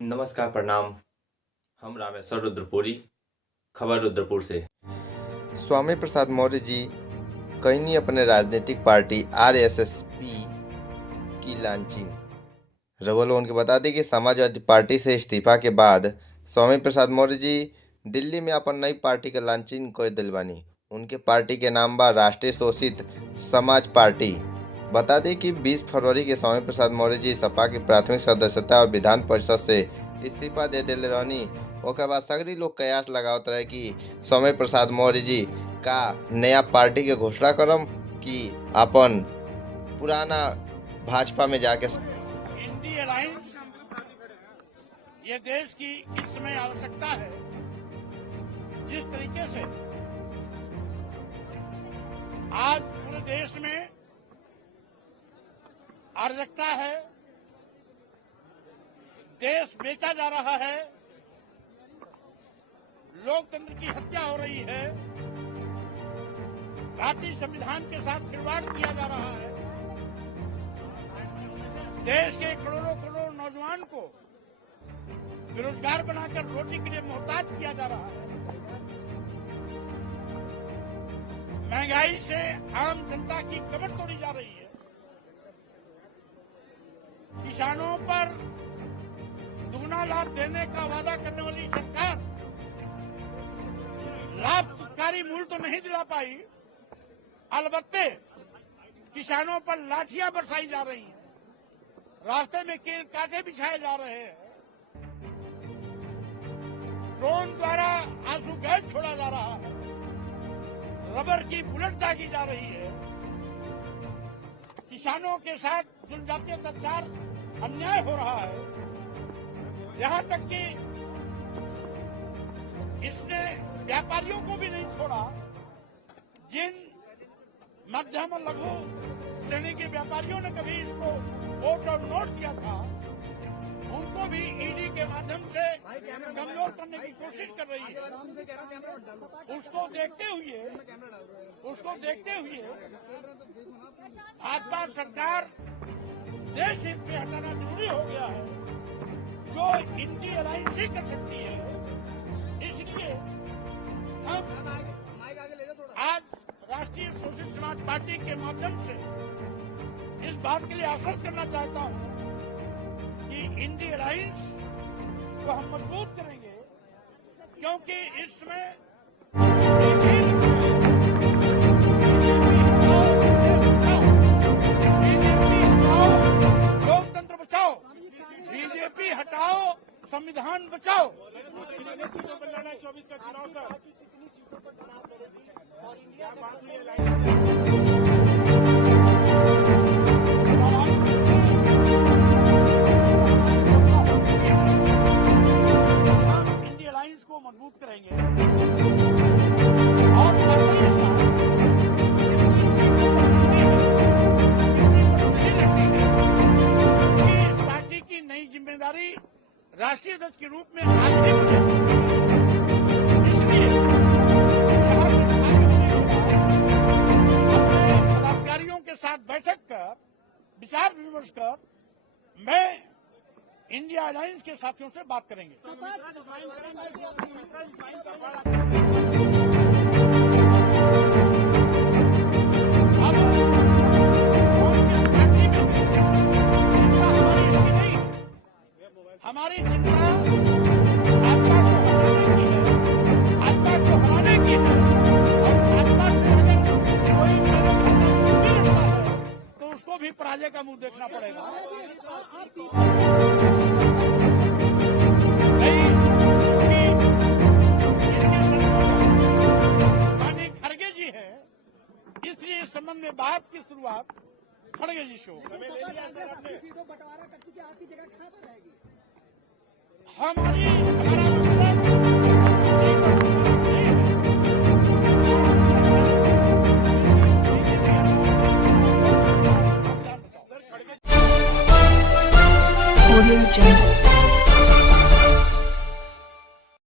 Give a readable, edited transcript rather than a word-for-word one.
नमस्कार, प्रणाम। हम रामेश्वर रुद्रपुरी, खबर रुद्रपुर से। स्वामी प्रसाद मौर्य जी कईनी अपने राजनीतिक पार्टी आरएसएस-पी की लॉन्चिंग। रघुवर लोगन के बता दें कि समाजवादी पार्टी से इस्तीफा के बाद स्वामी प्रसाद मौर्य जी दिल्ली में अपन नई पार्टी के लॉन्चिंग कर दिल बानी। उनके पार्टी के नाम बा राष्ट्रीय शोषित समाज पार्टी। बता दें कि 20 फरवरी के स्वामी प्रसाद मौर्य जी सपा की प्राथमिक सदस्यता और विधान परिषद से इस्तीफा दे दिले रहनी। ओकर बाद सगरी लोग कयास लगावत रहे कि स्वामी प्रसाद मौर्य जी का नया पार्टी के घोषणा करम कि अपन पुराना भाजपा में जाके। इंडिया अलायंस ये देश की इस समय आवश्यकता है। जिस तरीके से आज पूरे देश में अराजकता है, देश बेचा जा रहा है, लोकतंत्र की हत्या हो रही है, भारतीय संविधान के साथ खिलवाड़ किया जा रहा है, देश के करोड़ों करोड़ नौजवान को बेरोजगार बनाकर रोटी के लिए मोहताज किया जा रहा है, महंगाई से आम जनता की कमर तोड़ी जा रही है, किसानों पर दुगना लाभ देने का वादा करने वाली सरकार लाभकारी मूल्य तो नहीं दिला पाई, अलबत्ते किसानों पर लाठियां बरसाई जा रही हैं, रास्ते में कील कांटे बिछाए जा रहे हैं, ड्रोन द्वारा आंसू गैस छोड़ा जा रहा है, रबर की बुलेट दागी जा रही है, किसानों के साथ जनजातीय अत्याचार अन्याय हो रहा है, यहां तक कि इसने व्यापारियों को भी नहीं छोड़ा। जिन मध्यम और लघु श्रेणी के व्यापारियों ने कभी इसको वोट और नोट किया था, उनको भी ईडी के माध्यम से कमजोर करने की कोशिश कर रही है। उसको देखते हुए भाजपा सरकार देश हित में हटाना जरूरी हो गया है, जो इंडिया अलायंस ही कर सकती है। इसलिए हम आज राष्ट्रीय शोषित समाज पार्टी के माध्यम से इस बात के लिए आश्वस्त करना चाहता हूं कि इंडिया अलायंस को हम मजबूत करेंगे, क्योंकि इसमें लोकतंत्र बचाओ, बीजेपी हटाओ, संविधान बचाओ। 24 का चुनाव सर, क्या बात हुई? इंडिया अलायंस को मजबूत करेंगे और इस पार्टी की नई जिम्मेदारी राष्ट्रीय अध्यक्ष के रूप में आज भी मुझे, इसलिए यहां से अपने पदाधिकारियों के साथ बैठक कर विचार विमर्श कर मैं इंडिया अलायंस के साथियों से बात करेंगे। हमारी चिंता भाजपा को हराने की है, और भाजपा से अगर कोई लड़ता है तो उसको भी पराजय का मुंह देखना पड़ेगा। माननीय खड़गे जी है, इसलिए इस संबंध में बात की शुरुआत खड़गे जी से हो। हमारा मकसद